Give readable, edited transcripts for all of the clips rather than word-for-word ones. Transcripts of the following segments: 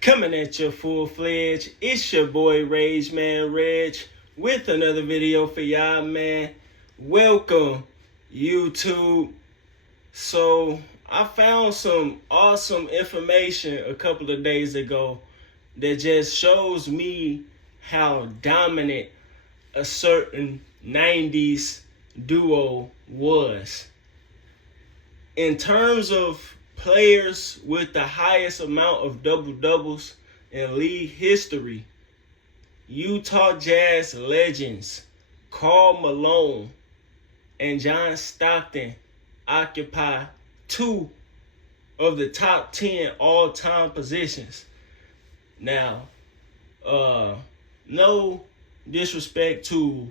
Coming at you full-fledged, it's your boy Regg, with another video for y'all, man. Welcome, YouTube. So, I found some awesome information a couple of days ago that just shows me how dominant a certain 90s duo was. In terms of players with the highest amount of double-doubles in league history, Utah Jazz legends Karl Malone and John Stockton occupy two of the top 10 all-time positions. Now, no disrespect to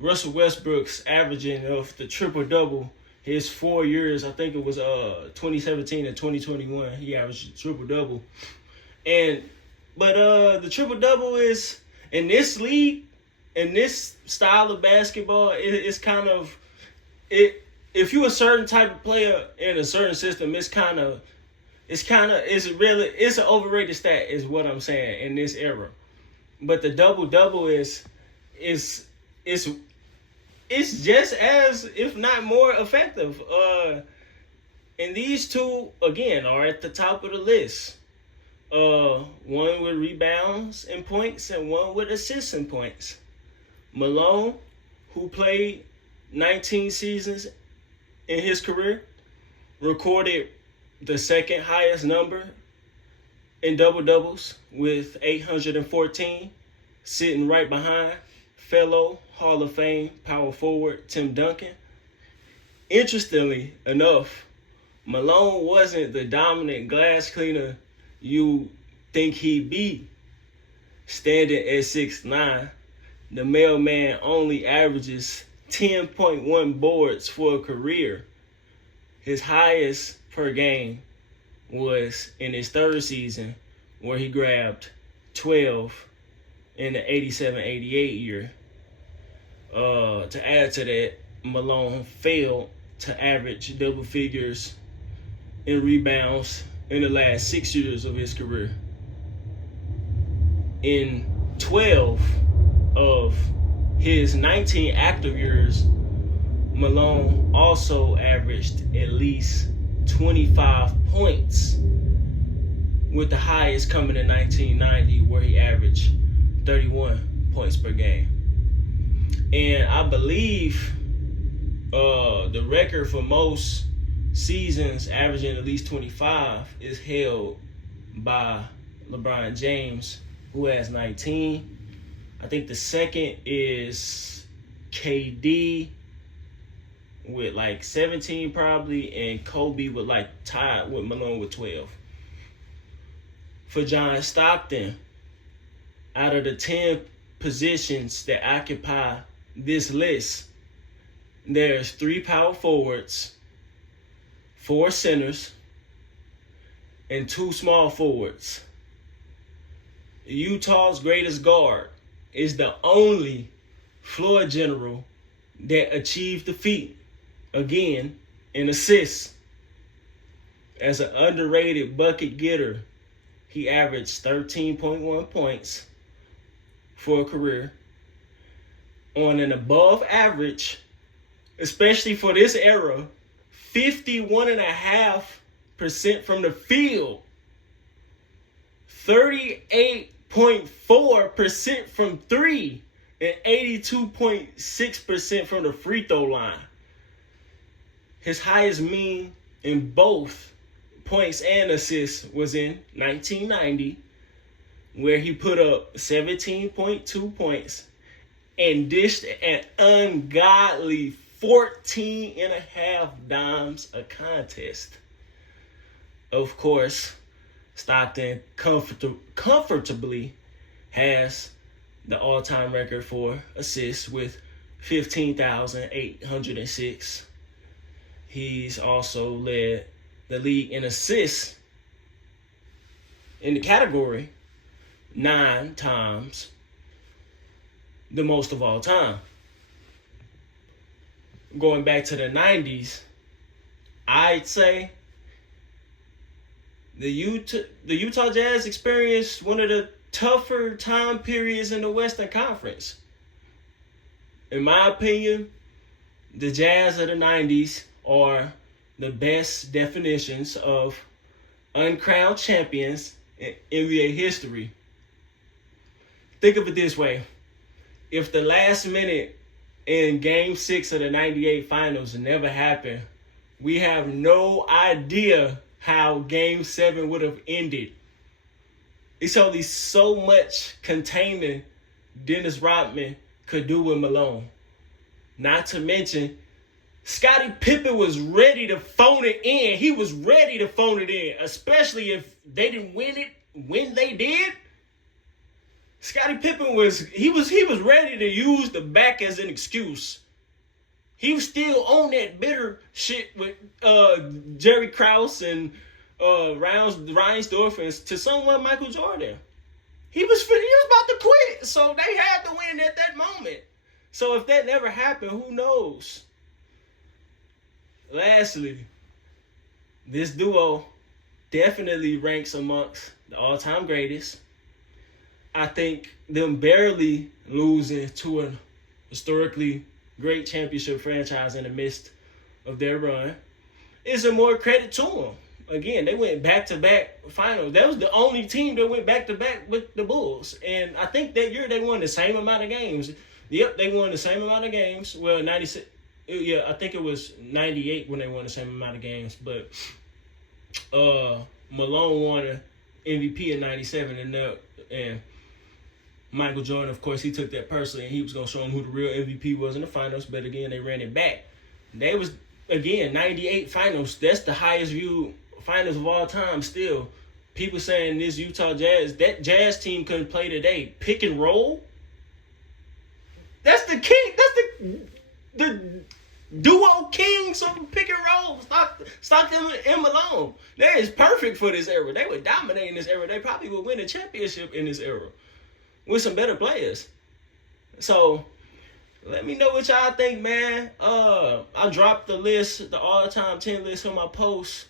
Russell Westbrook's averaging of the triple-double his 4 years, I think it was 2017 and 2021, he averaged a triple-double. But the triple-double is, in this league, in this style of basketball, it's kind of, if you're a certain type of player in a certain system, it's an overrated stat is what I'm saying in this era. But the double-double is just as, if not more, effective. And these two, again, are at the top of the list. One with rebounds and points and one with assists and points. Malone, who played 19 seasons in his career, recorded the second highest number in double-doubles with 814, sitting right behind fellow Hall of Fame power forward Tim Duncan. Interestingly enough, Malone wasn't the dominant glass cleaner you think he'd be. Standing at 6'9", the mailman only averages 10.1 boards for a career. His highest per game was in his third season, where he grabbed 12 in the 87-88 year. To add to that, Malone failed to average double figures in rebounds in the last 6 years of his career. In 12 of his 19 active years, Malone also averaged at least 25 points, with the highest coming in 1990, where he averaged 31 points per game. And I believe the record for most seasons averaging at least 25 is held by LeBron James, who has 19. I think the second is KD with like 17 probably, and Kobe with like tied with Malone with 12. For John Stockton, out of the 10 positions that occupy this list, there's 3 power forwards, 4 centers, and 2 small forwards. Utah's greatest guard is the only floor general that achieved the feat, again, in assists. As an underrated bucket getter, he averaged 13.1 points for a career, on an above average, especially for this era, 51.5% from the field, 38.4% from three, and 82.6% from the free throw line. His highest mean in both points and assists was in 1990, where he put up 17.2 points and dished an ungodly 14.5 dimes a contest. Of course, Stockton comfortably has the all-time record for assists with 15,806. He's also led the league in assists in the category 9 times, the most of all time. Going back to the 90s, I'd say The Utah Jazz experienced one of the tougher time periods in the Western Conference. In my opinion, the Jazz of the 90s are the best definitions of uncrowned champions in NBA history. Think of it this way. If the last minute in Game 6 of the 98 finals never happened, we have no idea how Game 7 would have ended. It's only so much containing Dennis Rodman could do with Malone. Not to mention, Scottie Pippen was ready to phone it in. He was ready to phone it in, especially if they didn't win it when they did. Scottie Pippen was ready to use the back as an excuse. He was still on that bitter shit with Jerry Krause and Reinsdorf and to someone Michael Jordan. He was about to quit, so they had to win at that moment. So if that never happened, who knows? Lastly, this duo definitely ranks amongst the all-time greatest. I think them barely losing to a historically great championship franchise in the midst of their run is a more credit to them. Again, they went back-to-back finals. That was the only team that went back-to-back with the Bulls. And I think that year they won the same amount of games. Yep, they won the same amount of games. Well, 96. Yeah, I think it was 98 when they won the same amount of games. But Malone won an MVP in 97. And Michael Jordan, of course, he took that personally. And he was going to show them who the real MVP was in the finals. But again, they ran it back. They was, again, 98 finals. That's the highest viewed finals of all time still. People saying this Utah Jazz, that Jazz team couldn't play today. Pick and roll? That's the king. That's the duo kings of pick and roll. Stockton and Malone. That is perfect for this era. They would dominate in this era. They probably would win a championship in this era with some better players. So let me know what y'all think, man. I dropped the list, the all-time 10 list on my post.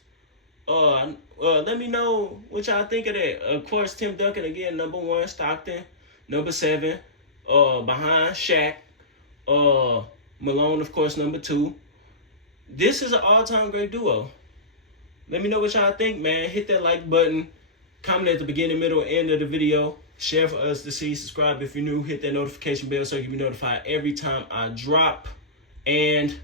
Let me know what y'all think of that. Of course, Tim Duncan again, number 1. Stockton, number 7. Behind Shaq. Malone, of course, number 2. This is an all-time great duo. Let me know what y'all think, man. Hit that like button. Comment at the beginning, middle, and end of the video. Share for us to see. Subscribe if you're new. Hit that notification bell so you can be notified every time I drop. And